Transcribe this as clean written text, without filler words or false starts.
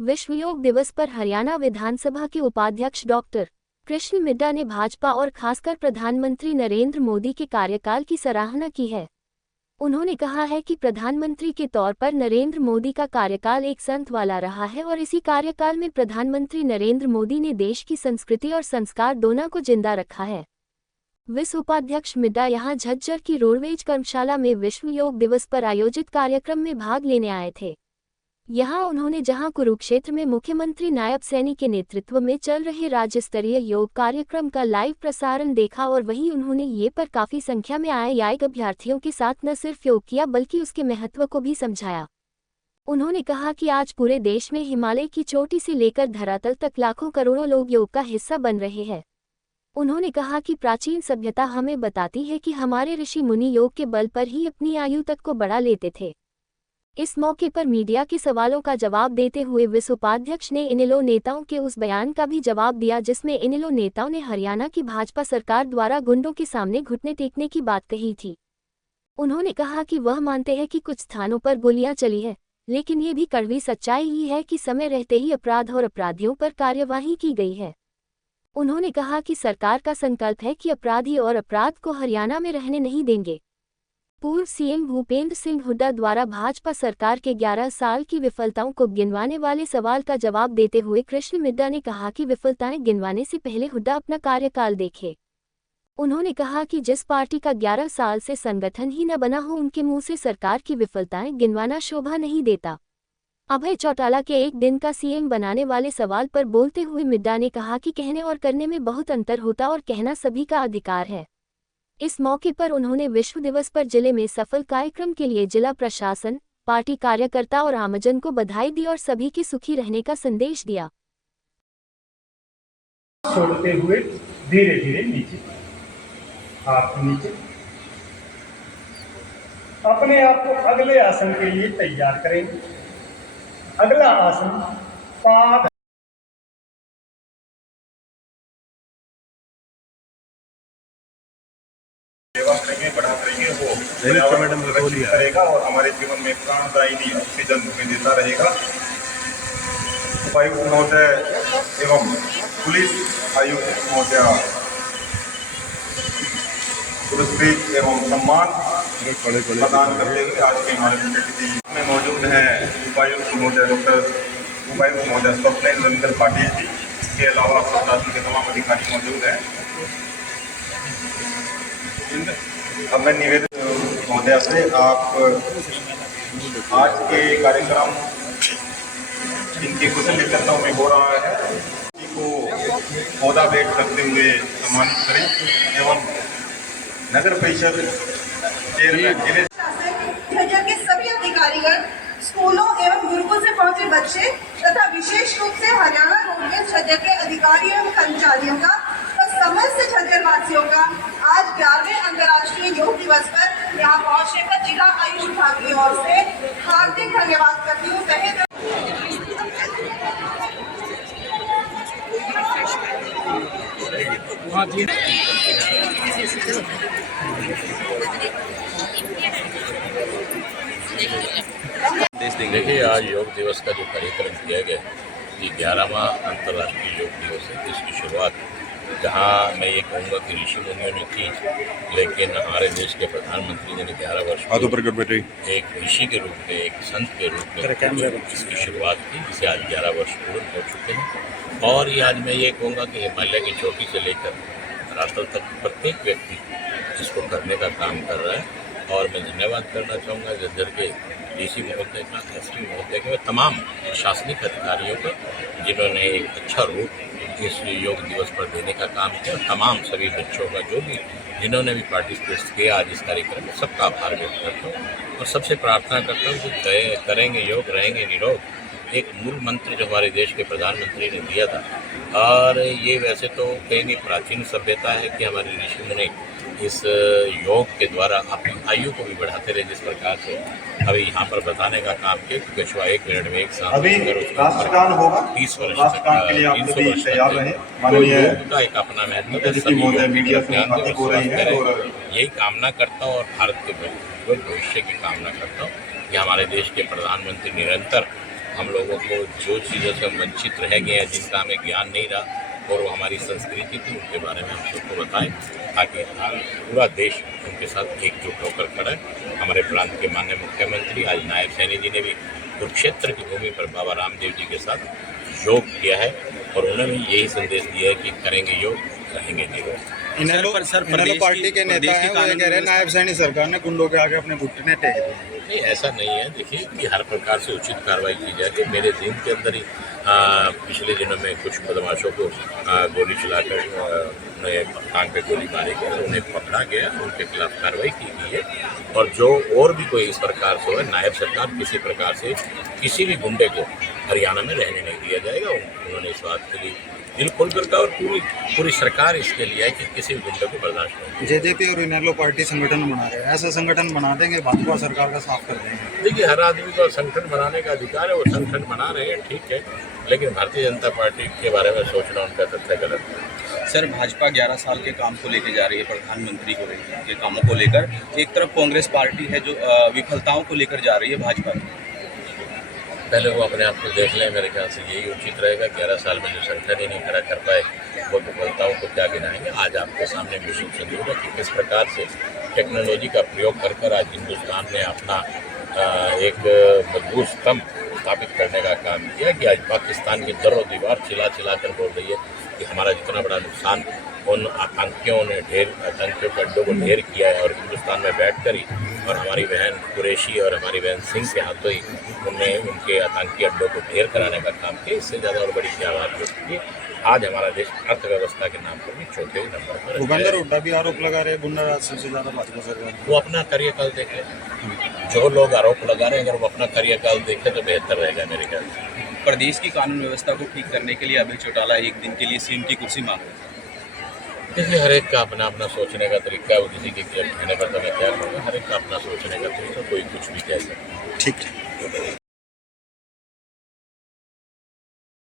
विश्व योग दिवस पर हरियाणा विधानसभा के उपाध्यक्ष डॉक्टर कृष्ण मिड्डा ने भाजपा और खासकर प्रधानमंत्री नरेंद्र मोदी के कार्यकाल की सराहना की है। उन्होंने कहा है कि प्रधानमंत्री के तौर पर नरेंद्र मोदी का कार्यकाल एक संत वाला रहा है और इसी कार्यकाल में प्रधानमंत्री नरेंद्र मोदी ने देश की संस्कृति और संस्कार दोनों को जिंदा रखा है। विस उपाध्यक्ष मिड्डा यहां झज्जर की रोडवेज कर्मशाला में विश्व योग दिवस पर आयोजित कार्यक्रम में भाग लेने आए थे। यहां उन्होंने जहां कुरुक्षेत्र में मुख्यमंत्री नायब सैनी के नेतृत्व में चल रहे राज्य स्तरीय योग कार्यक्रम का लाइव प्रसारण देखा और वहीं उन्होंने ये पर काफी संख्या में आए योग अभ्यर्थियों के साथ न सिर्फ योग किया बल्कि उसके महत्व को भी समझाया। उन्होंने कहा कि आज पूरे देश में हिमालय की चोटी से लेकर धरातल तक लाखों करोड़ों लोग योग का हिस्सा बन रहे हैं। उन्होंने कहा कि प्राचीन सभ्यता हमें बताती है कि हमारे ऋषि मुनि योग के बल पर ही अपनी आयु तक को बढ़ा लेते थे। इस मौके पर मीडिया के सवालों का जवाब देते हुए विस उपाध्यक्ष ने इनेलो नेताओं के उस बयान का भी जवाब दिया जिसमें इनेलो नेताओं ने हरियाणा की भाजपा सरकार द्वारा गुंडों के सामने घुटने टेकने की बात कही थी। उन्होंने कहा कि वह मानते हैं कि कुछ स्थानों पर गोलियां चली है, लेकिन ये भी कड़वी सच्चाई ही है कि समय रहते ही अपराध और अपराधियों पर कार्यवाही की गई है। उन्होंने कहा कि सरकार का संकल्प है कि अपराधी और अपराध को हरियाणा में रहने नहीं देंगे। पूर्व सीएम भूपेंद्र सिंह हुड्डा द्वारा भाजपा सरकार के 11 साल की विफलताओं को गिनवाने वाले सवाल का जवाब देते हुए कृष्ण मिड्डा ने कहा कि विफलताएं गिनवाने से पहले हुड्डा अपना कार्यकाल देखे। उन्होंने कहा कि जिस पार्टी का 11 साल से संगठन ही न बना हो उनके मुंह से सरकार की विफलताएं गिनवाना शोभा नहीं देता। अभय चौटाला के एक दिन का सीएम बनाने वाले सवाल पर बोलते हुए मिड्डा ने कहा कि कहने और करने में बहुत अंतर होता और कहना सभी का अधिकार है। इस मौके पर उन्होंने विश्व दिवस पर जिले में सफल कार्यक्रम के लिए जिला प्रशासन, पार्टी कार्यकर्ता और आमजन को बधाई दी और सभी के सुखी रहने का संदेश दिया। छोड़ते हुए धीरे धीरे नीचे, हाथ नीचे, अपने आप को अगले आसन के लिए तैयार करेंगे। अगला आसन पाद सेवा करेंगे, बढ़ा करेंगे, वो पर्यावरण संरक्षित करेगा और हमारे जीवन में प्राणदायिनी ऑक्सीजन में देता रहेगा। उपायुक्त महोदय एवं पुलिस आयुक्त महोदय पुरस्कृत एवं सम्मान प्रदान करते हुए आज के हमारे मुख्य अतिथि में मौजूद हैं उपायुक्त महोदय स्वप्नेन्द्र रंजन पाटिल जी। इसके अलावा प्रशासन के तमाम अधिकारी मौजूद हैं। अब मैं निवेदन महोदय से आप आज के कार्यक्रम इनके कुशल नेतृत्व में हो रहा है को पौधा भेंट करते हुए सम्मानित करें एवं नगर परिषद चेयरमैन जिले झज्जर के सभी अधिकारीगण, स्कूलों एवं गुरुकुल से पहुंचे बच्चे तथा विशेष रूप से हरियाणा रोडवेज झज्जर के अधिकारियों एवं कर्मचारियों का और समस्त झज्जर वासियों का आज 11वें अंतर्राष्ट्रीय योग दिवस पर यहाँ पहुंचने पर जिला आयुष विभाग की ओर से हार्दिक धन्यवाद करती हूँ। देखिए, आज योग दिवस का जो कार्यक्रम किया गया ये 11वां अंतर्राष्ट्रीय योग दिवस है। इसकी शुरुआत जहाँ मैं ये कहूँगा कि ऋषि मुनियों ने की, लेकिन हमारे देश के प्रधानमंत्री ने 11 वर्ष एक ऋषि के रूप में, एक संत के रूप में इसकी शुरुआत की, जिसे आज 11 वर्ष पूर्ण हो चुके हैं। और ये आज मैं ये कहूँगा कि हिमालय की चोटी से लेकर धरातल तक प्रत्येक व्यक्ति इसको करने का काम कर रहा है। और मैं धन्यवाद करना चाहूँगा झज्जर के डीसी महोदय का, एसपी महोदय के, तमाम प्रशासनिक अधिकारियों का, जिन्होंने एक अच्छा रूप इस योग दिवस पर देने का काम किया। तमाम सभी बच्चों का जो भी जिन्होंने भी पार्टिसिपेट किया आज इस कार्यक्रम में, सबका आभार व्यक्त करता हूँ और सबसे प्रार्थना करता हूँ कि करेंगे योग रहेंगे निरोग, एक मूल मंत्र जो हमारे देश के प्रधानमंत्री ने दिया था। और ये वैसे तो कहेंगे प्राचीन सभ्यता है कि हमारे ऋषि मुनि इस योग के द्वारा अपनी आयु को भी बढ़ाते रहे, जिस प्रकार से अभी यहाँ पर बताने का काम किया कि कछुआ 1 मिनट में एक सांस अभी राष्ट्रगान होगा। 30 वर्ष राष्ट्रगान के लिए आप सभी तैयार रहे। माननीय योग का एक अपना महत्व है, सभी मीडिया से बातें हो रही है और यही कामना करता हूँ और भारत के भविष्य की कामना करता हूँ कि हमारे देश के प्रधानमंत्री निरंतर हम लोगों को जो चीज़ों से हम वंचित रह गए हैं, जिनका हमें ज्ञान नहीं रहा और वो हमारी संस्कृति थी, उनके बारे में हम सबको बताएं, ताकि पूरा देश उनके साथ एकजुट होकर खड़ा है। हमारे प्रांत के माननीय मुख्यमंत्री आज नायब सैनी जी ने भी कुरुक्षेत्र की भूमि पर बाबा रामदेव जी के साथ योग किया है और उन्होंने यही संदेश दिया है कि करेंगे योग, रहेंगे निरोग। इनेलो पार्टी के नेता हैं, वो ये कह रहे हैं नायब सैनी सरकार ने गुंडों के आगे अपने घुटने टेक दिए। नहीं, ऐसा नहीं है। देखिए कि हर प्रकार से उचित कार्रवाई की जाती है। मेरे दिन के अंदर ही पिछले दिनों में कुछ बदमाशों को गोली चलाकर उन्हें टांग पे गोली मारी गई, तो उन्हें पकड़ा गया, उनके खिलाफ कार्रवाई की गई है। और जो और भी कोई इस प्रकार से हो, नायब सरकार किसी प्रकार से किसी भी गुंडे को हरियाणा में रहने नहीं दिया जाएगा। उन्होंने इस बात के लिए दिल खोल कर कहा और पूरी सरकार इसके लिए है कि किसी भी गुंडे को बर्दाश्त नहीं। जेजेपी और इनेलो पार्टी संगठन बना रहे हैं, ऐसा संगठन बना देंगे भाजपा सरकार का साफ कर देंगे। देखिए, हर आदमी को संगठन बनाने का अधिकार है, वो संगठन बना रहे हैं, ठीक है, लेकिन भारतीय जनता पार्टी के बारे में सोचना उनका तथ्य गलत है। सर, भाजपा 11 साल के काम को लेकर जा रही है, प्रधानमंत्री के कामों को लेकर। एक तरफ कांग्रेस पार्टी है जो विफलताओं को लेकर जा रही है भाजपा की। पहले वो अपने आप को देख लें, मेरे ख्याल से यही उचित रहेगा। 11 साल में जो संगठन ही नहीं खड़ा कर पाए, वो विफलताओं को क्या गिनाएंगे। आज आपके सामने मिशन संदूर है कि किस प्रकार से टेक्नोलॉजी का प्रयोग कर आज हिंदुस्तान ने अपना एक मजबूत स्तंभ स्थापित करने का काम किया कि आज पाकिस्तान की दरों दीवार चिल्ला कर बोल रही है कि हमारा जितना बड़ा नुकसान उन आतंकियों ने आतंकियों के अड्डों को ढेर किया है, और हिंदुस्तान में बैठ कर ही और हमारी बहन कुरैशी और हमारी बहन सिंह के हाथों ही उनने उनके आतंकी अड्डों को ढेर कराने का काम किया। इससे ज़्यादा और बड़ी क्या बात होती है। आज हमारा देश अर्थव्यवस्था के नाम पर भी चौथे नंबर पर है। भूपेंद्र हुड्डा भी आरोप लगा रहे हैं गुंडा राज सबसे ज़्यादा भाजपा सरकार। वो अपना कार्यकाल देखें। जो लोग आरोप लगा रहे हैं, अगर वो अपना कार्यकाल देखें तो बेहतर रहेगा मेरे ख्याल से। प्रदेश की कानून व्यवस्था को ठीक करने के लिए अभय चौटाला एक दिन के लिए सीएम की कुर्सी मांग रहे हैं। देखिए, हर एक का अपना अपना सोचने का तरीका है। वो किसी के कहने पर तो मैं क्या कहूँगा, हर एक का अपना सोचने का तरीका, कोई कुछ भी कह सकता है। ठीक है।